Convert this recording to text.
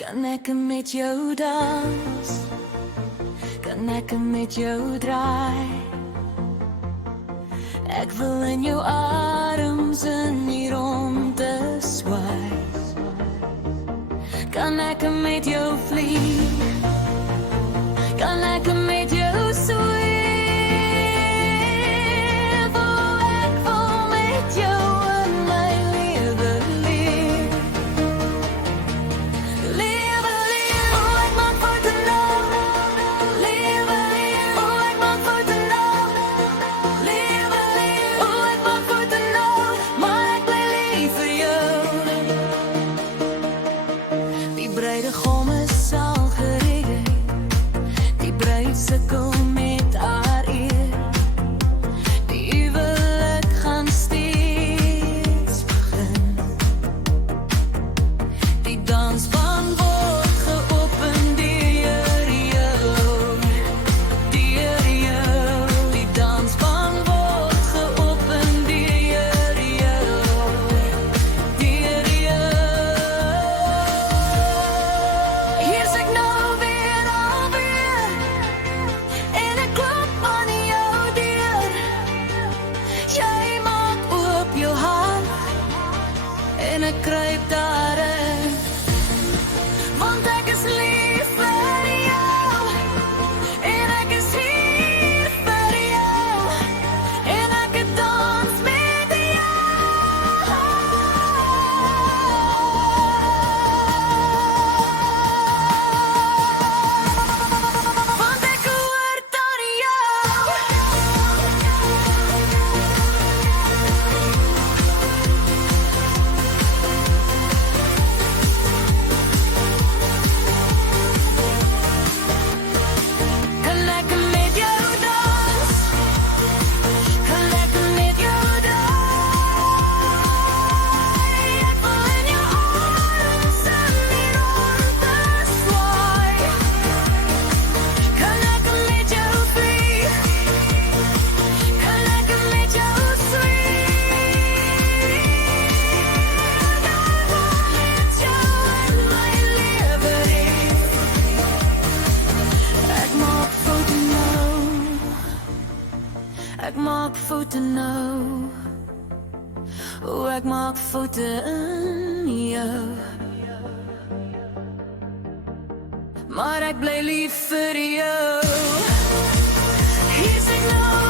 Kan ek met jou dans? Kan ek met jou draai? Ek wil in jou arms in die ronde swaai. Kan ek met jou vlieg? Kan ek met jou sweef? Oh, ek wil met jou in my lewe leef. Lewe, lewe, oh, ek maak foute nou. Lewe, lewe, oh, ek maak foute nou. Lewe, lewe, oh, ek maak foute nou. Maar ek bly lief vir jou. Die bruidegom is al gereed. Die bruid sukkel met haar eer. Die huwelik gaan steeds begin. Die dansbaan word geopen deur jou. Deur jou. Die dansbaan word geopen deur jou. Deur jou. Hier's ek nou weer alweer. En ek klop aan jou deur. Jy maak oop jou hart. En ek kruip daarin. Want ek is lief vir jou. En ek is hier vir jou. En ek dans met jou. Want ek hoort aan jou. Kan ek met jou dans? Kan ek met jou draai? Ek wil in jou arms in die ronde swaai. Kan ek met jou vlieg? Kan ek met jou sweef? Daar wil met jou in my lewe leef. Ek maak foute nou. Ek maak foute nou. O, ek maak foute in jou. Maar ek bly lief vir jou. Hier's ek nou